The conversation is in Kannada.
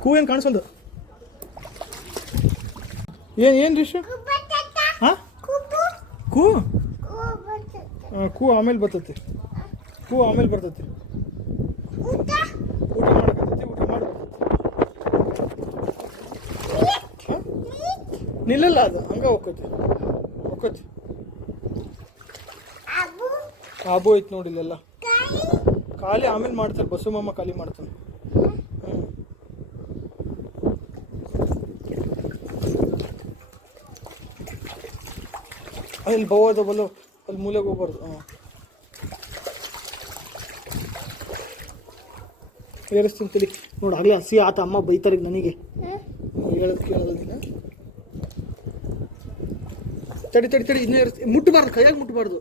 ಕೂ ಏನು ಕಾಣಿಸೋದು ಏನು ರಿಶು ಹಾಂ ಕೂ ಕೂ ಆಮೇಲೆ ಬರ್ತೈತಿ ಕೂ ಆಮೇಲೆ ಬರ್ತೈತಿ ಊಟ ಮಾಡಕತ್ತೈತಿ ಊಟ ಮಾಡಿ ನಿಲ್ಲಲ್ಲ ಅದು ಹಂಗ ಹೋಗ್ತೈತಿ ಆಬು ಐತಿ ನೋಡಿಲ್ಲ ಖಾಲಿ ಆಮೇಲೆ ಮಾಡ್ತಾರೆ ಬಸ್ಸು ಮಾಮ ಖಾಲಿ ಮಾಡ್ತಾನೆ ಅಲ್ಲಿ ಬೋದ ಬಲ್ಲು ಅಲ್ಲಿ ಮೂಲೆಗೆ ಹೋಗ್ಬಾರ್ದು ಏರಿಸ್ತೀನಿ ತಿಳಿ ನೋಡಿ ಆಗಲೇ ಹಸಿ ಆತ ಅಮ್ಮ ಬೈತಾರೆ ನನಗೆ ಹೇಳೋದು ಕೇಳೋದಿಲ್ಲ ತಡಿ ಇನ್ನೂ ಮುಟ್ಟಬಾರ್ದು ಕೈಯಾಗಿ ಮುಟ್ಟಬಾರ್ದು